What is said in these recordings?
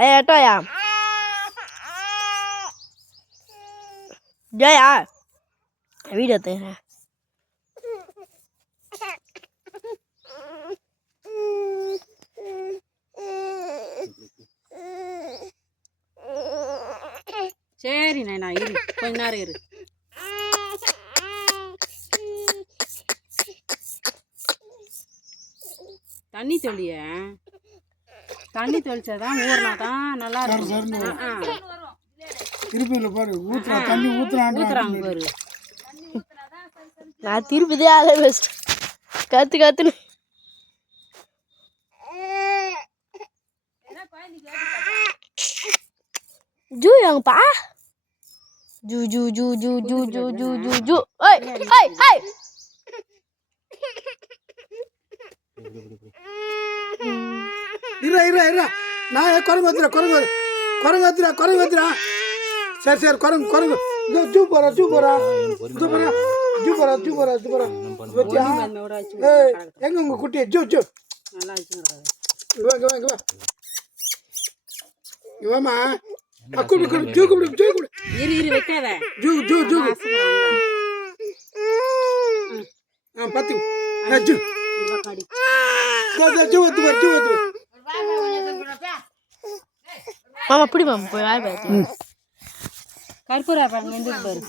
Ê, tôi à. Đây à. Biết được tên hả? சரி நானா இரு கொஞ்ச நேரம் இரு தண்ணி தொழிய தண்ணி தெளிச்சாதான் ஊறினா தான் நல்லா இருக்கும். திருப்பியில் பாரு ஊத்துறா தண்ணி ஊத்துறான்ற ஊத்துறாங்க பாரு. நான் திருப்பதி ஆளே பெஸ்ட் கத்து கத்துன்னு ஜூ எங்கப்பா ஜூ ஜூ ஜூ ஜூ ஜூ ஜூ ஜூ ஜூ ஜூ. ஏய் ஏய் ஏய். இரா இரா இரா. நான் குரங்கு வந்துடுறேன் குரங்கு குரங்கு வந்துடுறா குரங்கு வந்துடுறா சரி சரி குரங்கு குரங்கு. இதோ ஜூ போகிறா ஜூ போகிறா ஜூ போகிறா ஜூ போகிறா ஜூ போகிறா ஜூ போகிறா பத்தியா ஏய் எங்க உங்கள் குட்டி ஜூ ஜூ. இவன் இவன் இவன் இவம்மா கூப்பிடு கூப்பிடு ஜூ கூப்பிடு ஜூ கூப்பிடு இரு இரு வைக்காத. ஜூ ஜூ ஜூ. ஆ பத்து ஜூ ஜூ ஜூ ஜூ. மாமா பிடி மாமா போய் வாய் பார்த்து. கற்பூரா பாருங்க வந்து பாரு.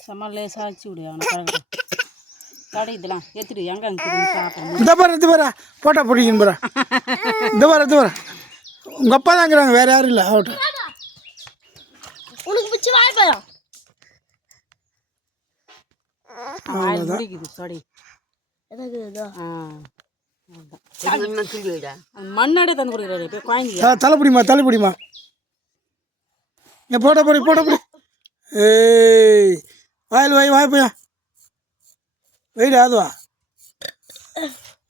சும்மா லேசா வச்சு விடு அவனை கரெக்டாக கடை இதெல்லாம் எடுத்துட்டு எங்க சாப்பிடணும் இந்த பாரு இந்த பாரு போட்டா பிடிக்கணும் பாரு. இந்த பாரு அப்பா தான் இருக்கிறாங்க வேற யாரும் இல்லை ஆகட்டும் உனக்கு பிடிச்சி வாய் பாரு வாயில் முடிக்குது சொடி எதாவது இதோ ஆ அவ்வளோதான். அது மண்ணோட தந்து கொடுக்குறாரு தலைப்பிடிமா தலைப்பிடிமா ஏ போட்டா போடி போட்டா போடி ஏய் வாயில் வாய் வாய் போயா. வெயிடு அதுவா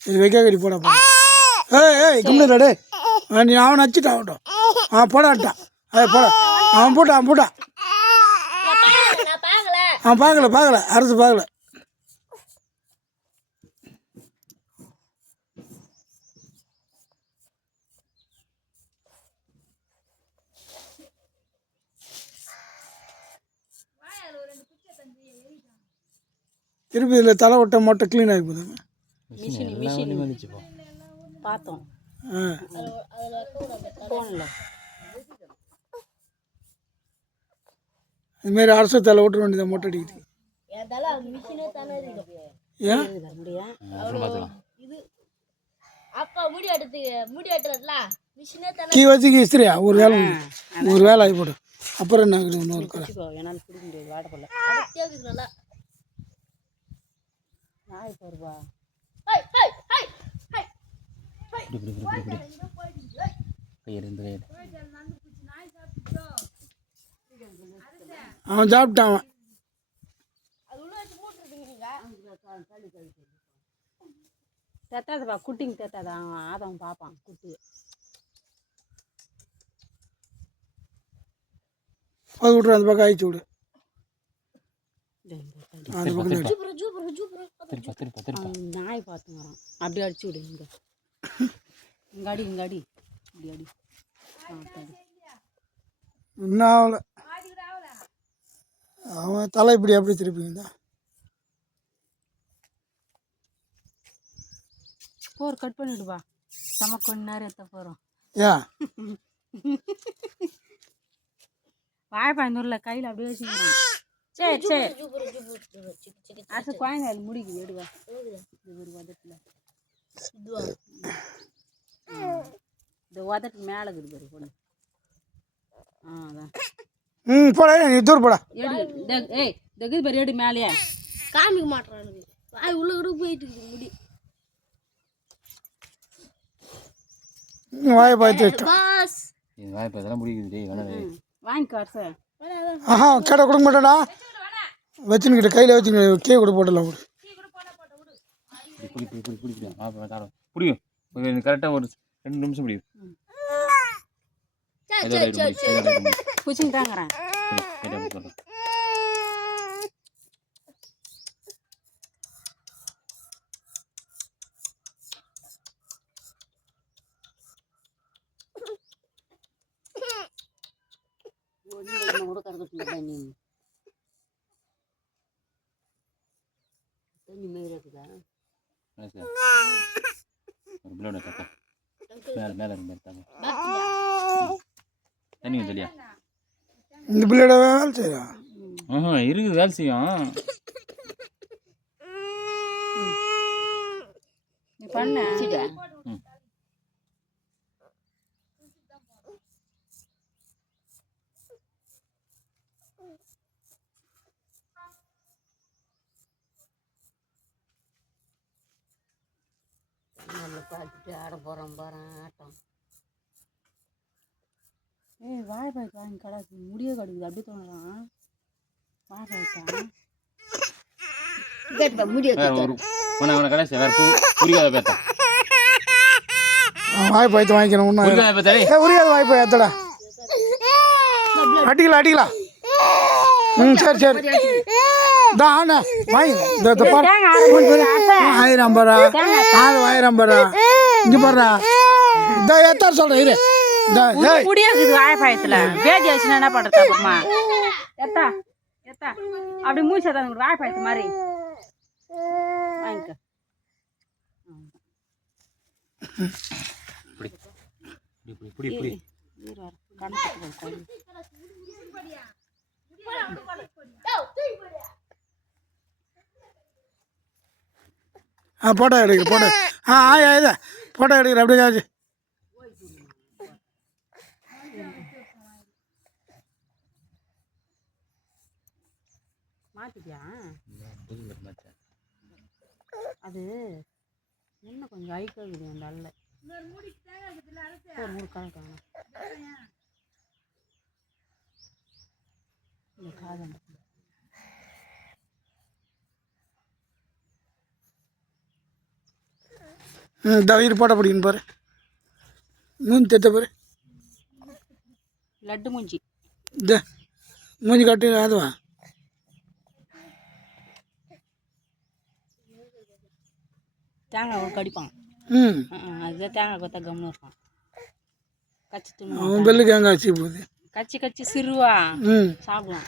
இது வைக்க கடி போடா போடா. ஏய் ஏய் கும்பிடுடா டே நீ அவனை வச்சுட்டான் ஆகட்டும் ஆ போடான்ட்டான் ஏய் போடா. அவன் போட்டான் அவன் போட்டான் அவன் பார்க்கல பார்க்கல அரசு பார்க்கல திருப்பி இதில் தலை ஒட்ட மொட்டை க்ளீன் ஆகி போதுங்க. பார்த்தோம். இதுமாரி அரசு தலை ஓட்ட வேண்டியது மொட்டை அடிக்குது? ஏன்? ஒரு வேலை ஒரு வேலை ஆகி அப்புறம் என்ன இன்னொரு நாய் பருவா அவன் சாப்பிட்டான் அவன். தெத்தாதப்பா குட்டிங்க தெத்தாத? அவன் ஆதவன் பார்ப்பான் குட்டி. அது விட்ரு அந்த பக்கம் ஆயிடுச்சு விடு. அந்த பக்கம் ஜூப்ரா ஜூப்ரா அவன் நாய் பார்த்து வரான். அப்படி அடிச்சு விடு இங்க. இங்க அடி இங்க அடி. இப்படி அடி இன்னும் ஆகல அவன் தலை இப்படி அப்படி திருப்பிங்க போர் கட் பண்ணிடுவா செம கொஞ்ச நேரம் எத்த போகிறோம் ஏன் வாழைப்பழம் கையில் அப்படியே வச்சுக்கிறான். சரி சரி அது குழந்தை அது முடிக்குது எடுவா இது ஒரு உதட்டில் இந்த உதட்டு மேலே இருக்குது பாரு பொண்ணு ஆ அதான் ம் போடா நீ தூர் போடா ஏய் இந்த இருக்குது பாரு எடு மேலேயே காமிக்க மாட்டறானுங்க வாய் உள்ள கூட போயிட்டு இருக்குது முடி ம், வாயை பார்த்து பாஸ் வாய்ப்பு அதெல்லாம் முடிக்குது டேய் வேணாம் டேய். வாங்கிக்கோ அரசு ஆஹா கேட்ட கொடுக்க மாட்டாடா வச்சுன்னு கையில் வச்சுன்னு கே கூட போட்டுடலாம் விடு. பிடி பிடி பிடி பிடி கரெக்டாக ஒரு ரெண்டு நிமிஷம் பிடிக்கும் குச்சிங் தாங்கிறேன் கொடுக்கறது மேலே மேலே தண்ணி இல்லையா? இந்த பிள்ளையோட வேலை செய்யும் ஆஹா இருக்குது வேலை செய்யும். நீ பண்ண. பார்த்துட்டு ஆட போகிறோம் போகிறேன் ஆட்டம். ஏய் வாழைப்பாய் வாங்கி கிடக்கு முடிய கிடக்குது. அப்படியே தோணலாம். வாழைப்பாய்க்கா முடிய வேற புரியாத பேத்தா. வாய்ப்பு வாங்கிக்கணும் ஒன்றும் உரியாத வாய்ப்பு ஏத்தடா அடிக்கலாம் அடிக்கலாம் ம் சரி சரி. தான் ஆனா வாங்கி இந்த ஆயிரம் பரா? ஆறு ஆயிரம் பரா? இங்கே பாருடா. இந்த எத்தார் சொல்கிறேன் இரு. இந்த டேய் முடியாக்குது வாழைப்பாயத்தில் பேதி ஆச்சுன்னா என்ன பண்ணுறது அப்புறமா? எத்தா எத்தா அப்படி மூச்சா தான் வாழைப்பாயத்து மாதிரி. வாங்கிக்க. புடி புடி புடி புடி கணக்கு ஆ போட்டோ ஆ ஆயா இது போட்டோ எடுக்கிற அப்படியே மாத்திட்டியா அது என்ன கொஞ்சம் ஐக்காகுது அந்த அல்ல. ஒரு மூணு கணக்கு இந்த காதம் இரு போட்டோ பிடிக்கணும் பாரு. மூஞ்சி தெத்த பாரு. லட்டு மூஞ்சி. இந்த மூஞ்சி கட்டி அதுவா? தேங்காய் ஒரு கடிப்பான். ம். அதுதான் தேங்காய் கொத்தா கம்னு இருப்பான். கச்சி அவன் பெல்லுக்கு எங்கே வச்சு போகுது. கச்சி கச்சி சிறுவா. ம். சாப்பிடலாம்.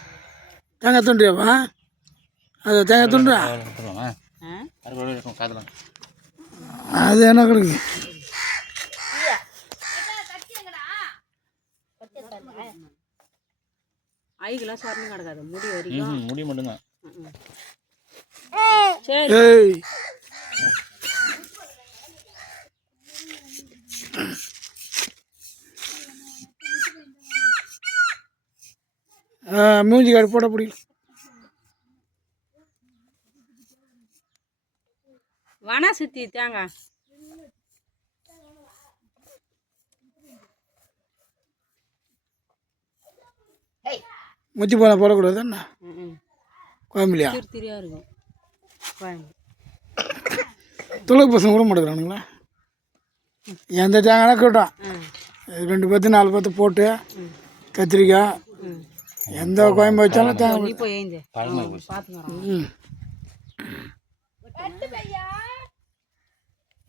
தேங்காய் துண்டியாப்பா? அது தேங்காய் துண்டா? இருக்கும் காதலாம் அது என்ன கொடுக்கு? ஐக்கெல்லாம் சொரணம் கிடக்காது. முடி வரைக்கும். முடி மட்டும்தான். சரி. ஏய். ஆ, மூஞ்சி கார்டு போட பிடிக்கும் வனா சுத்தி தேங்காய் முத்தி போன போடக்கூடாது என்ன ம், ம். கோயம்பிலியா திரு திரியா இருக்கும். கோயம்பு தொழில் பசங்க கூட மாட்டேங்கிறானுங்களா எந்த தேங்காய் இருக்கட்டும் ம். ரெண்டு பத்து நாலு பத்து போட்டு கத்திரிக்காய் ம். எந்த கோயம்பு வச்சாலும் தேங்காய் ம்.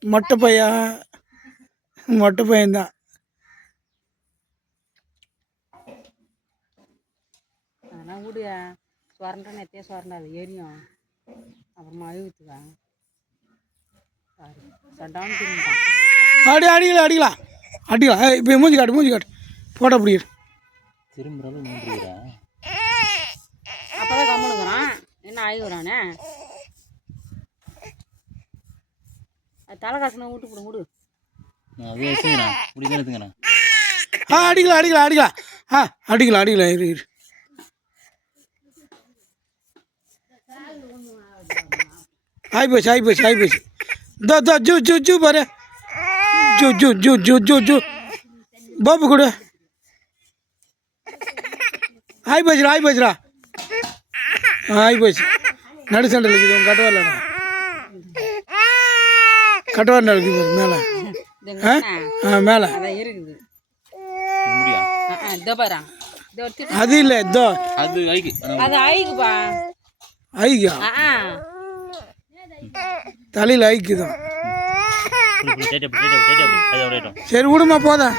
மொட்டை பையன் மொட்டை பையன்தான் அதெல்லாம் விடு சொரண்ட நெத்தியே சொரண்டாது எரியும். அப்புறமா திரும்பிட்டான் அடி அடிக்கலாம் அடிக்கலாம் அடிக்கலாம் இப்போ மூஞ்சி காட்டு மூஞ்சி காட்டு. போட்டோ பிடிக்கிற திரும்புறாலும் அப்போதான் கம்முனுக்குறான் என்ன அழுகுறானே? அது தலை காசுனா விட்டு போடு விடு ஆ அடிக்கலாம் அடிக்கலாம் அடிக்கலாம். ஆ அடிக்கலாம் அடிக்கலாம் இரு இரு. ஆகி போச்சு ஆகி போச்சு ஆகி போச்சு தோ தோ ஜூ ஜூ ஜூ பாரு. ஜூ ஜூ ஜூ ஜூ ஜூ ஜூ. பாபு கொடு. ஆகி போச்சுடா ஆகி போச்சுடா ஆகி போச்சு நடு சண்டை இருக்குது வரலடா கட்ட வரல இருக்குது மேலே ஆ மேலே இருக்குது. அது இல்லை இதோ அது ஐக்கு அது ஐக்குப்பா தலையில் ஐக்குதான் சரி விடுமா போதா